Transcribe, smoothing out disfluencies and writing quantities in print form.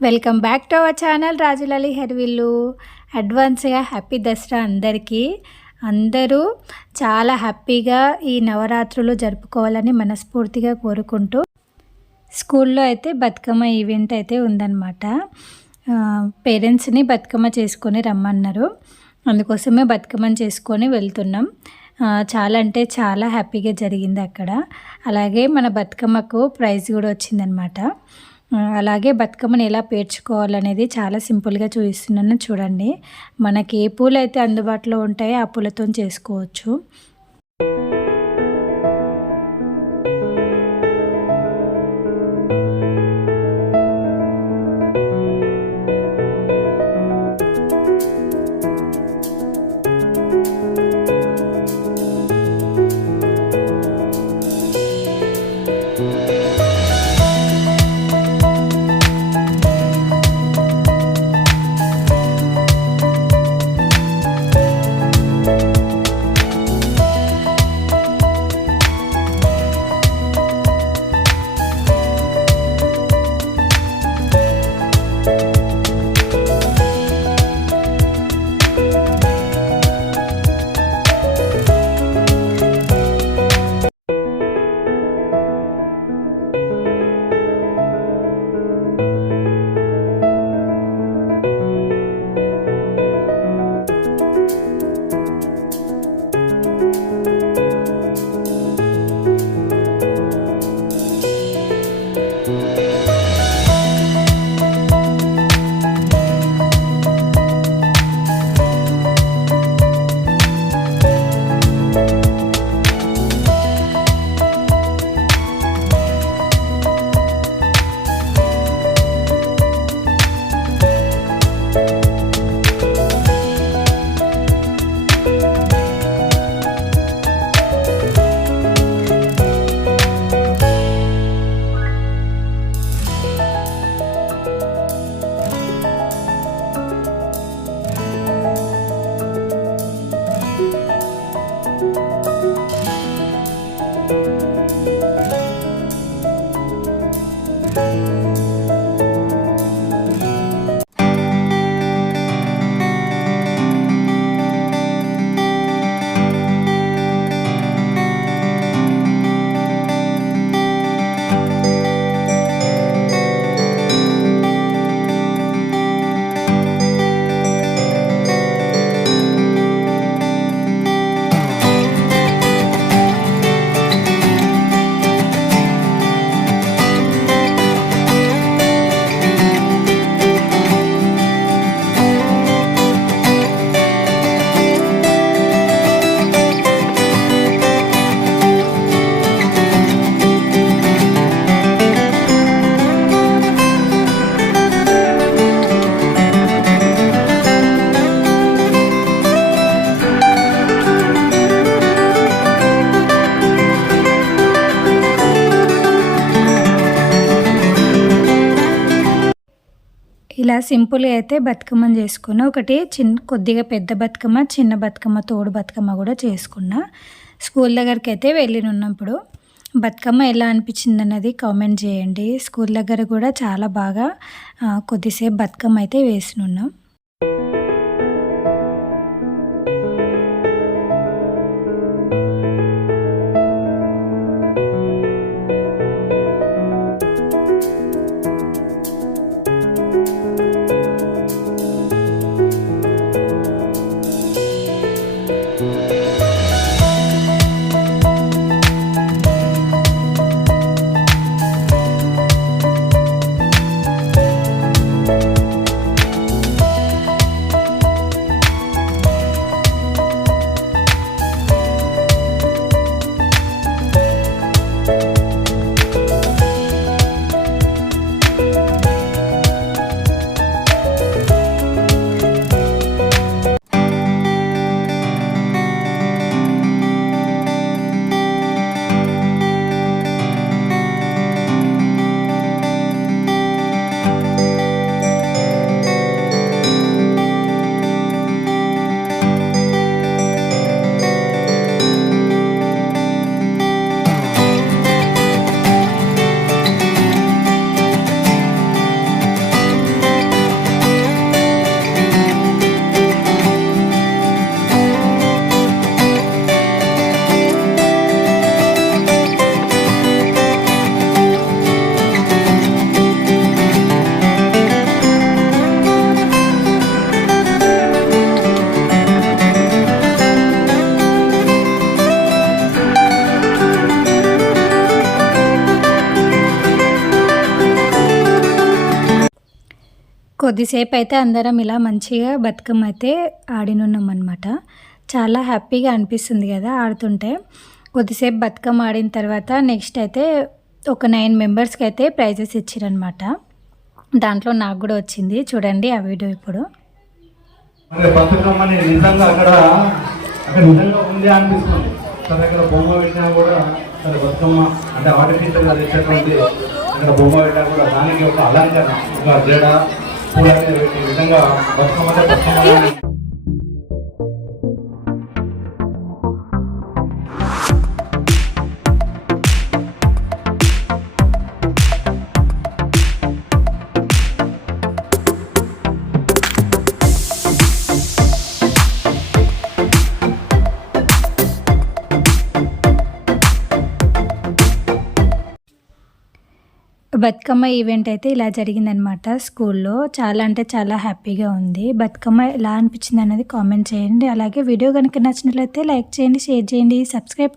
Welcome back to our channel రాజులలి హెర్విల్లు. అడ్వాన్స్గా హ్యాపీ దసరా అందరికీ. అందరూ చాలా హ్యాపీగా ఈ నవరాత్రులు జరుపుకోవాలని మనస్ఫూర్తిగా కోరుకుంటూ స్కూల్లో అయితే బతుకమ్మ ఈవెంట్ అయితే ఉందన్నమాట. పేరెంట్స్ని బతుకమ్మ చేసుకొని రమ్మన్నారు. అందుకోసమే బతుకమ్మని చేసుకొని వెళ్తున్నాం. చాలా అంటే చాలా హ్యాపీగా జరిగింది అక్కడ. అలాగే మన బతుకమ్మకు ప్రైజ్ కూడా వచ్చిందనమాట. అలాగే బతుకమ్మని ఎలా పేర్చుకోవాలనేది చాలా సింపుల్గా చూపిస్తున్నాను చూడండి. మనకి ఏ పూలు అయితే అందుబాటులో ఉంటాయో ఆ పూలతో చేసుకోవచ్చు. ఇలా సింపుల్గా అయితే బతుకమ్మని చేసుకున్నా. ఒకటి కొద్దిగా పెద్ద బతుకమ్మ, చిన్న బతుకమ్మ, తోడు బతుకమ్మ కూడా చేసుకున్నా. స్కూల్ దగ్గరికి అయితే వెళ్ళినున్నప్పుడు బతుకమ్మ ఎలా అనిపించింది అన్నది కామెంట్ చేయండి. స్కూల్ దగ్గర కూడా చాలా బాగా కొద్దిసేపు బతుకమ్మ అయితే వేసినున్నాం. కొద్దిసేపు అయితే అందరం ఇలా మంచిగా బతుకమ్మ అయితే ఆడినున్నాం అనమాట. చాలా హ్యాపీగా అనిపిస్తుంది కదా ఆడుతుంటే. కొద్దిసేపు బతుకమ్మ ఆడిన తర్వాత నెక్స్ట్ అయితే ఒక 9 మెంబర్స్కి అయితే ప్రైజెస్ ఇచ్చిరనమాట. దాంట్లో నాకు కూడా వచ్చింది, చూడండి ఆ వీడియో ఇప్పుడు. బతుకమ్మని నిజంగా అక్కడ నిజంగా ఉంది అనిపిస్తుంది. సరే అక్కడ బొమ్మ పెట్టినా కూడా సరే బతుకమ్మ అంటే ఆర్టిఫిషియల్గా తెచ్చేటువంటి అక్కడ బొమ్మ పెట్టినా కూడా దానికి ఒక అలంకరణ, ఒక జడ పూలైతే పెట్టి విధంగా బతుకమ్మ అంటే బతుకమ్మ. బతుకమ్మ ఈవెంట్ అయితే ఇలా జరిగిందనమాట స్కూల్లో. చాలా అంటే చాలా హ్యాపీగా ఉంది. బతుకమ్మ ఎలా అనిపించింది అనేది కామెంట్ చేయండి. అలాగే వీడియో కనుక నచ్చినట్లయితే లైక్ చేయండి, షేర్ చేయండి, సబ్స్క్రైబ్ టు